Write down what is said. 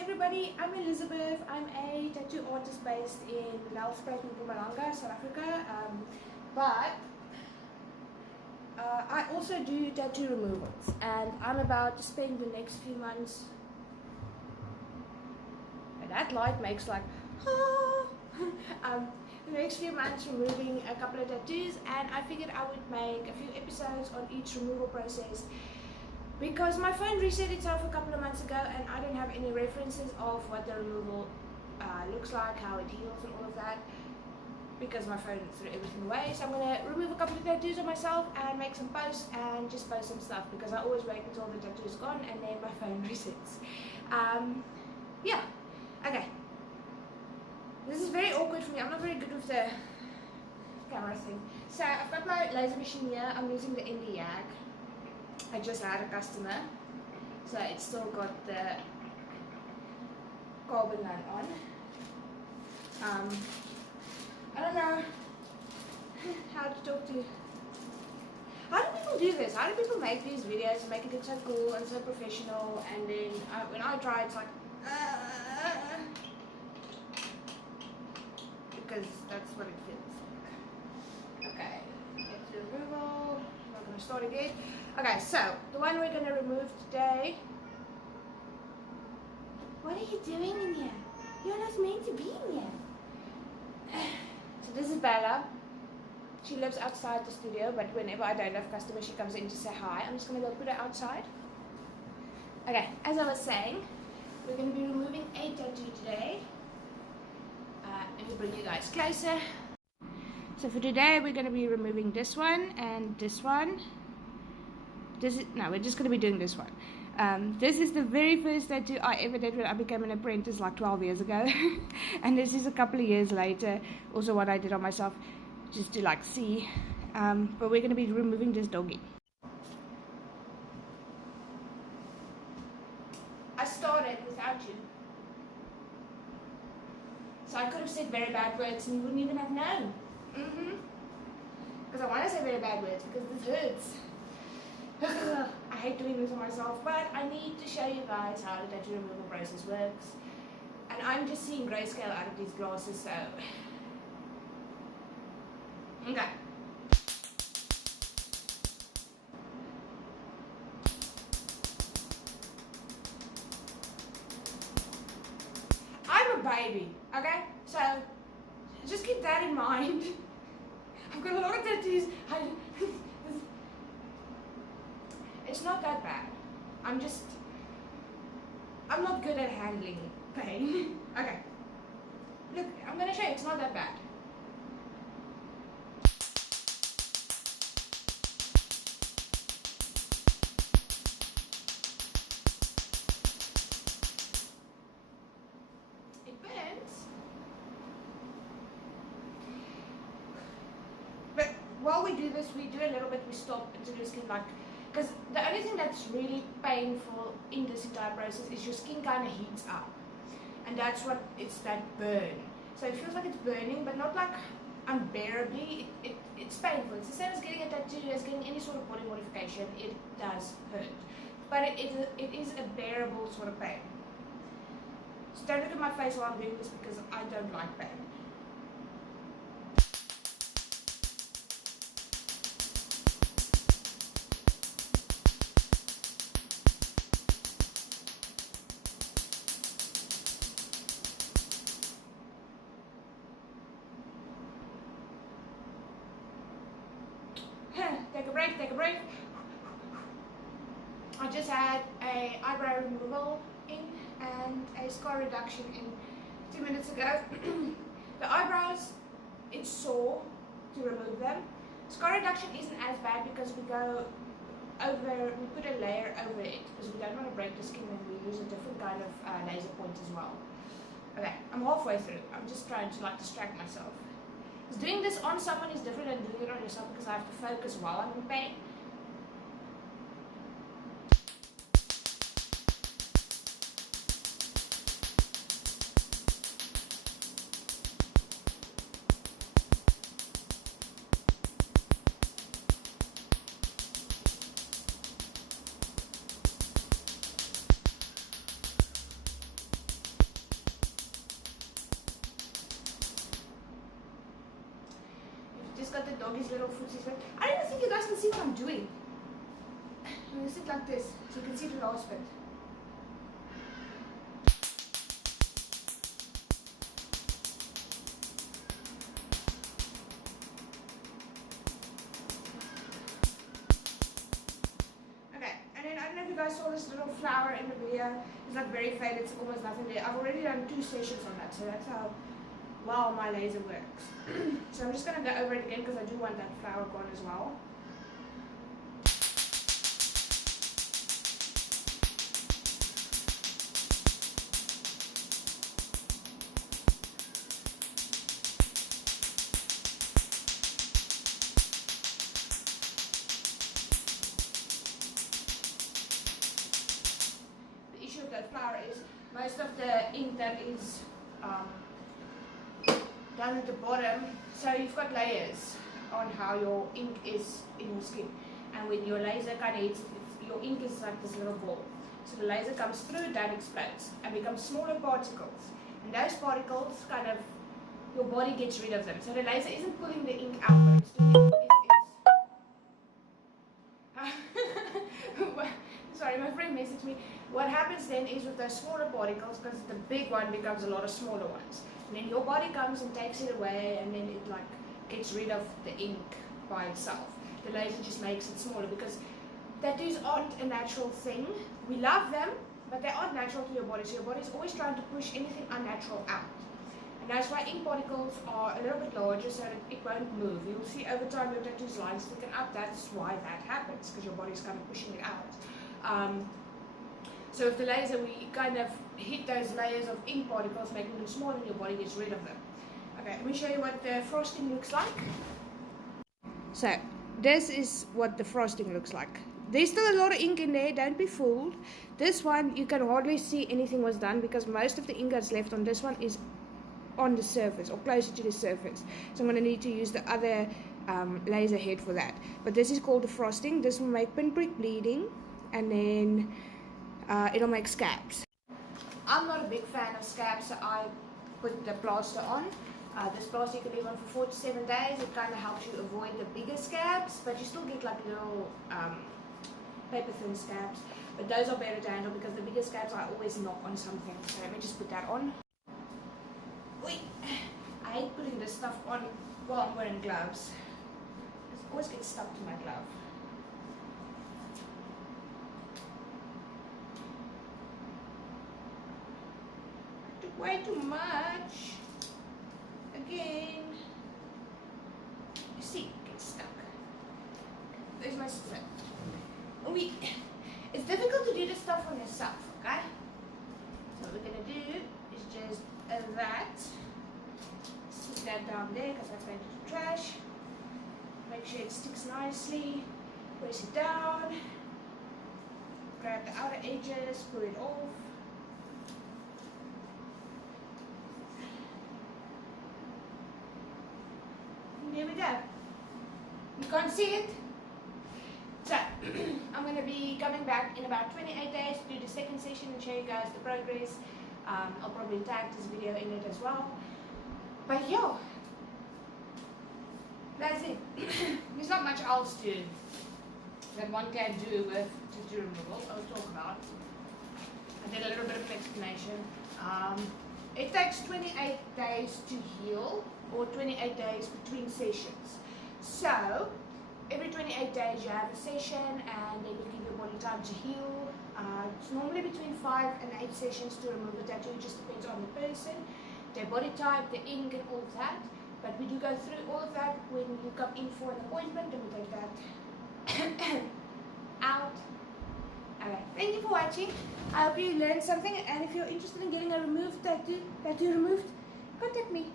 everybody, I'm Elizabeth. I'm a tattoo artist based in Nelspruit, Mpumalanga, South Africa. But I also do tattoo removals, and I'm about to spend the next few months. And that light makes like the next few months removing a couple of tattoos, and I figured I would make a few episodes on each removal process. Because my phone reset itself a couple of months ago and I don't have any references of what the removal looks like, how it heals and all of that, because my phone threw everything away. So I'm going to remove a couple of tattoos of myself and make some posts and just post some stuff, because I always wait until the tattoo is gone and then my phone resets. Yeah, okay. This is very awkward for me. I'm not very good with the camera thing. So I've got my laser machine here. I'm using the ND YAG. I just had a customer, so it's still got the carbon line on. I don't know how to talk to. How do people do this? How do people make these videos and make it look so cool and so professional? And then when I try, it's like because that's what it feels like. Okay, get to removal. I'm not gonna start again. Okay, so the one we're going to remove today. What are you doing in here? You're not meant to be in here. So this is Bella. She lives outside the studio, but whenever I don't have customers, she comes in to say hi. I'm just going to go put her outside. Okay, as I was saying, we're going to be removing a tattoo today. Let me bring you guys closer. So for today, we're going to be removing this one and this one. No, we're just going to be doing this one. This is the very first tattoo I ever did when I became an apprentice like 12 years ago. And this is a couple of years later, also what I did on myself, just to like see. But we're going to be removing this doggy. I started without you. So I could have said very bad words and you wouldn't even have known. Because I want to say very bad words because this hurts. I hate doing this on myself, but I need to show you guys how the tattoo removal process works. And I'm just seeing grayscale out of these glasses, so. Okay. I'm a baby, okay? So, just keep that in mind. I've got a lot of tattoos. It's not that bad. I'm not good at handling pain. Okay. Look, I'm gonna show you, it's not that bad. It burns. But while we do this, we do a little bit, we stop until your skin like, because the only thing that's really painful in this entire process is your skin kind of heats up. And that's what, it's that burn. So it feels like it's burning, but not like unbearably. It's painful. It's the same as getting a tattoo, as getting any sort of body modification. It does hurt. But it is a bearable sort of pain. So don't look at my face while I'm doing this because I don't like pain. Take a break. I just had a eyebrow removal in and a scar reduction in 2 minutes ago. The eyebrows, it's sore to remove them. Scar reduction isn't as bad because we put a layer over it because we don't want to break the skin, and we use a different kind of laser point as well. Okay, I'm halfway through. I'm just trying to like distract myself. Because doing this on someone is different than doing it on yourself because I have to focus while I'm in pain. Doggy's little footsies. I don't even think you guys can see what I'm doing. I'm going to sit like this so you can see the last bit. Okay, and then I don't know if you guys saw this little flower in the video. It's like very faded, it's almost nothing there. I've already done 2 sessions on that, so that's how well my laser works. So I'm just going to go over it again because I do want that flower gone as well. The issue with that flower is most of the ink that is down at the bottom, so you've got layers on how your ink is in your skin, and when your laser kind of hits, your ink is like this little ball. So the laser comes through, that explodes and becomes smaller particles, and those particles kind of, your body gets rid of them. So the laser isn't pulling the ink out, but it's doing sorry, my friend messaged me. What happens then is with those smaller particles, because the big one becomes a lot of smaller ones, and then your body comes and takes it away, and then it like gets rid of the ink by itself. The laser just makes it smaller, because tattoos aren't a natural thing. We love them, but they aren't natural to your body, so your body is always trying to push anything unnatural out. And that's why ink particles are a little bit larger, so that it won't move. You'll see over time your tattoos lines thicken up. That's why that happens, because your body's kind of pushing it out. So with the laser, we kind of hit those layers of ink particles, making them smaller, and your body gets rid of them. Okay, let me show you what the frosting looks like. So this is what the frosting looks like. There's still a lot of ink in there, don't be fooled. This one, you can hardly see anything was done, because most of the ink that's left on this one is on the surface, or closer to the surface. So I'm going to need to use the other laser head for that. But this is called the frosting. This will make pinprick bleeding, and then it'll make scabs. I'm not a big fan of scabs, so I put the plaster on. This plaster you can leave on for 4 to 7 days. It kind of helps you avoid the bigger scabs, but you still get like little paper thin scabs. But those are better to handle, because the bigger scabs I always knock on something. So let me just put that on. Wait, I hate putting this stuff on while I'm wearing gloves. It always gets stuck to my glove. Way too much. Again. You see, it gets stuck. There's my sister. It's difficult to do this stuff on yourself, okay? So what we're gonna do is just that. Stick that down there, because that's going to the trash. Make sure it sticks nicely. Press it down. Grab the outer edges, pull it off. Here we go. You can't see it? So, I'm going to be coming back in about 28 days to do the second session and show you guys the progress. I'll probably tag this video in it as well. But yeah, that's it. There's not much else that one can do with tattoo removal. I'll talk about. I did a little bit of an explanation. It takes 28 days to heal, or 28 days between sessions. So every 28 days you have a session, and then you give your body time to heal. It's normally between 5 and 8 sessions to remove a tattoo. It just depends on the person, their body type, the ink, and all of that. But we do go through all of that when you come in for an appointment, and we take that out. Okay, thank you for watching. I hope you learned something, and if you're interested in getting a tattoo removed, contact me.